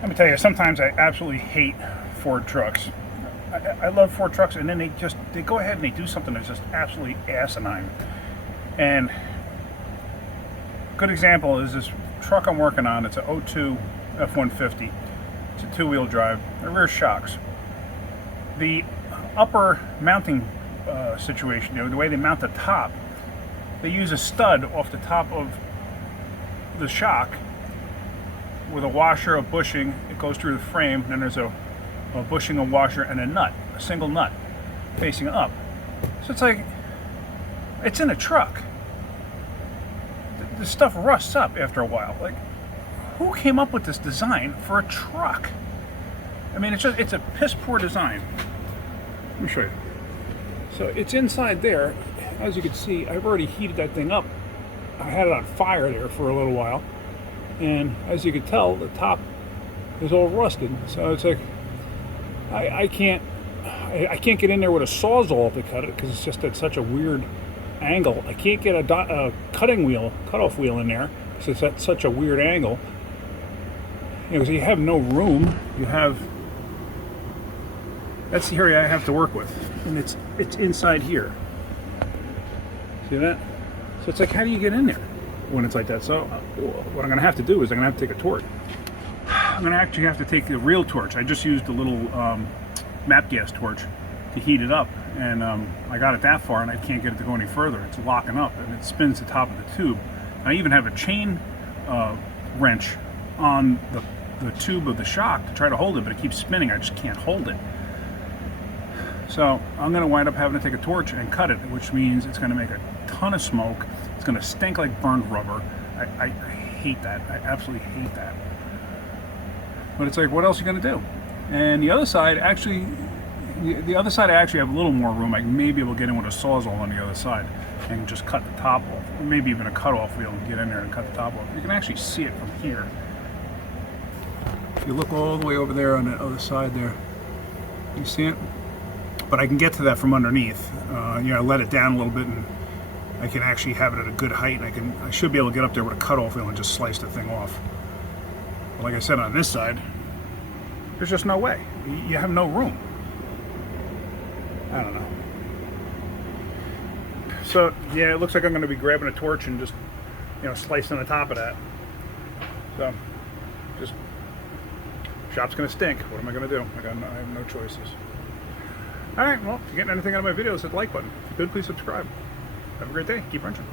Let me tell you, sometimes I absolutely hate Ford trucks. I love Ford trucks, and then they go ahead and they do something that's just absolutely asinine. And good example is this truck I'm working on. It's a 02 F-150. It's a two-wheel drive. The rear shocks. The upper mounting situation, the way they mount the top, they use a stud off the top of the shock with a washer, a bushing. It goes through the frame, and then there's a bushing, a washer, and a nut, a single nut facing up. So it's like, it's in a truck. The stuff rusts up after a while. Like, who came up with this design for a truck? I mean, it's a piss poor design. Let me show you. So it's inside there. As you can see, I've already heated that thing up. I had it on fire there for a little while. And as you can tell, the top is all rusted. So it's like, I can't get in there with a sawzall to cut it because it's just at such a weird angle. I can't get a cutoff wheel in there because it's at such a weird angle. So you have no room. That's the area I have to work with, and it's inside here. See that? So it's like, how do you get in there when it's like that? So what I'm going to have to do is I'm going to have to take a torch. I'm going to actually have to take the real torch. I just used a little MAP gas torch to heat it up, and I got it that far, and I can't get it to go any further. It's locking up, and it spins the top of the tube. I even have a chain wrench on the tube of the shock to try to hold it, but it keeps spinning. I just can't hold it. So I'm going to wind up having to take a torch and cut it, which means it's going to make a ton of smoke. It's going to stink like burned rubber. I hate that. I absolutely hate that. But it's like, what else are you going to do? And the other side, actually, I actually have a little more room. I may be able to get in with a sawzall on the other side and just cut the top off, or maybe even a cutoff wheel and get in there and cut the top off. You can actually see it from here. If you look all the way over there on the other side there, you see it? But I can get to that from underneath. I let it down a little bit, and I can actually have it at a good height. And I should be able to get up there with a cutoff wheel and just slice the thing off. But like I said, on this side, there's just no way. You have no room. I don't know. So yeah, it looks like I'm going to be grabbing a torch and just, slicing the top of that. So, just shop's going to stink. What am I going to do? I have no choices. All right, well, if you're getting anything out of my videos, hit the like button. If you could, please subscribe. Have a great day. Keep wrenching.